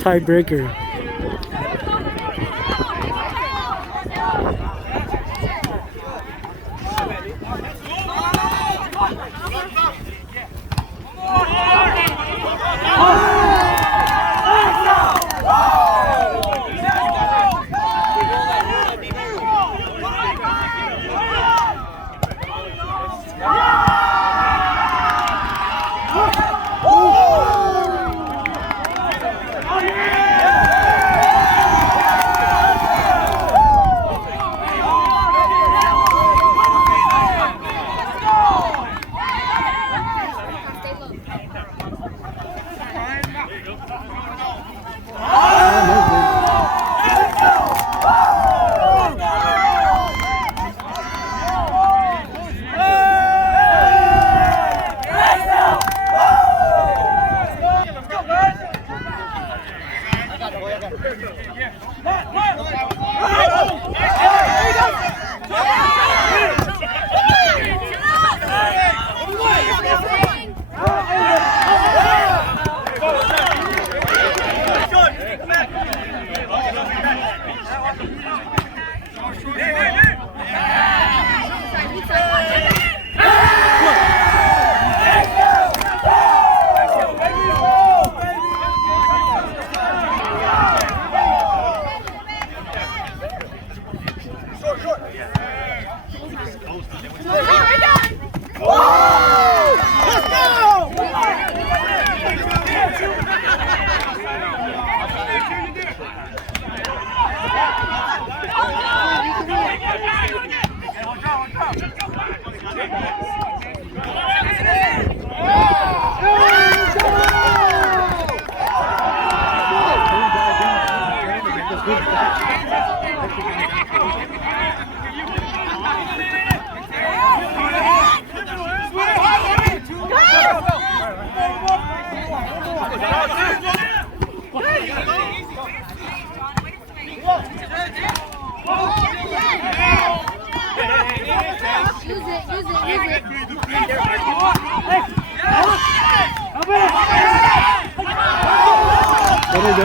tiebreaker. Get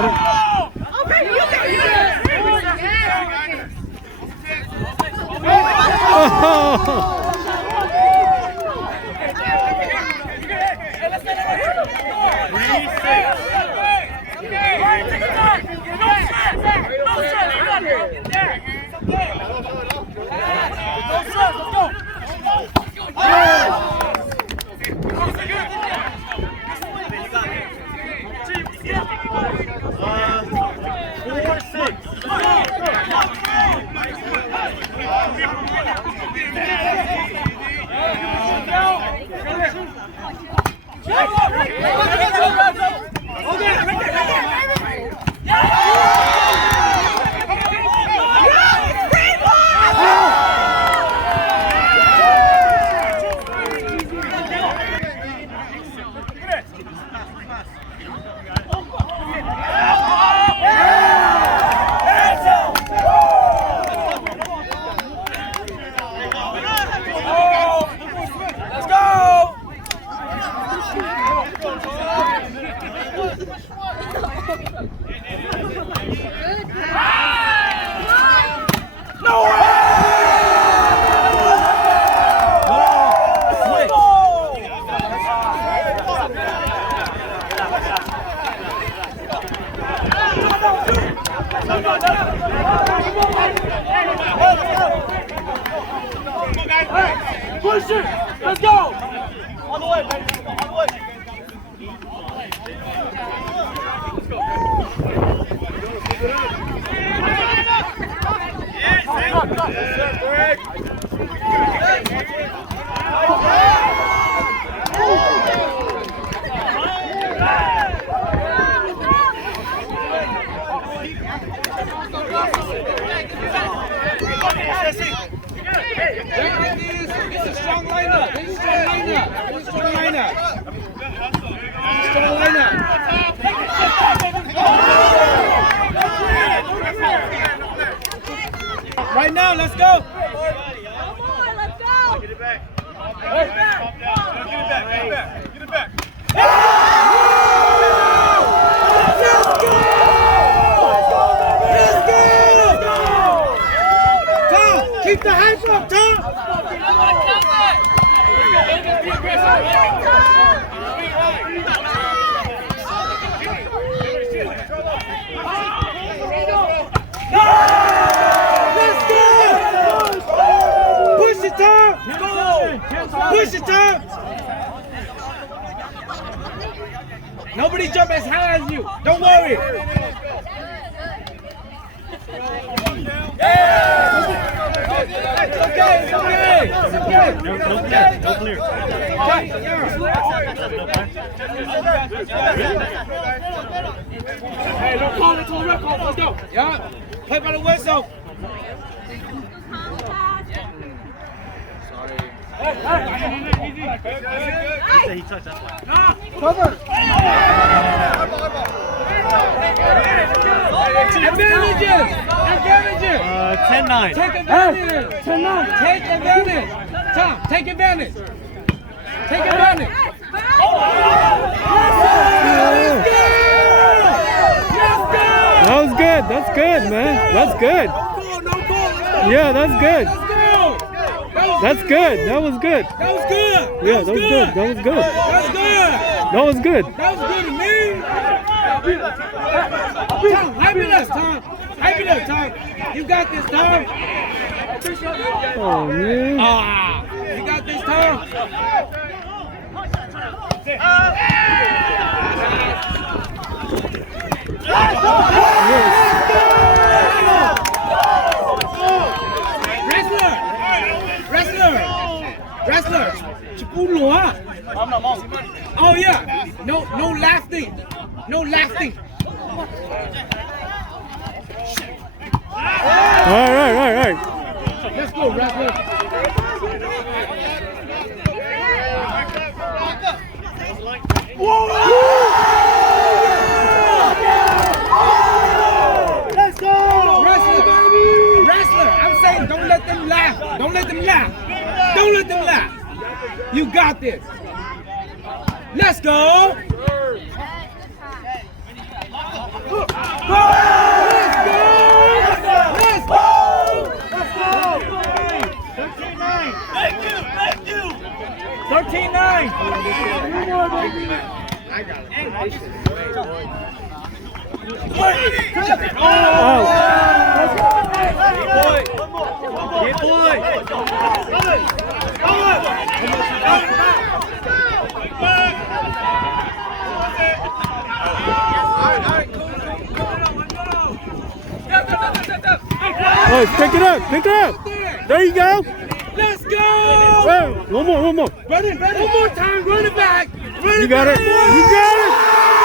it. Push it! Let's go! All the way, baby. All the way. It's a strong lineup. It's a strong lineup. It's a strong lineup. Strong lineup. Right now, let's go. Come on, let's go. Get it back. Get it back. Get it back. Get it back. Let's go. Keep the hype up, Tom. Let's go! Push it, Tom. Push it, Tom. Nobody jump as high as you. Don't worry. It's okay. No clear. Hey, don't call it to the ref. Let's go. Yeah. Play by the whistle. He touched that. Cover. Advantages. 10-9. Take advantage. 10-9. Take advantage. Tom, take advantage. Take advantage. That was good. That's good, man. That's good. Yeah, that's good. That's good. That was good. That was good. Yeah, that was good. That was good. That's good. That was good. That was good to me. Tom, hype it up, Tom. Hype it up, Tom. You got this, Tom. Oh, man. You got this, Tom. Wrestler. Oh yeah. No laughing. No laughing. All right. Let's go, wrestler. Let's go! Wrestler, I'm saying don't let them laugh. Don't let them laugh. Don't let them laugh. You got this. Let's go! Let's go! 13-9. I got it. Oh, pick it up. There you go. Let's go! Hey, one more. Run it. One more time. Run it back. You got it. You got it.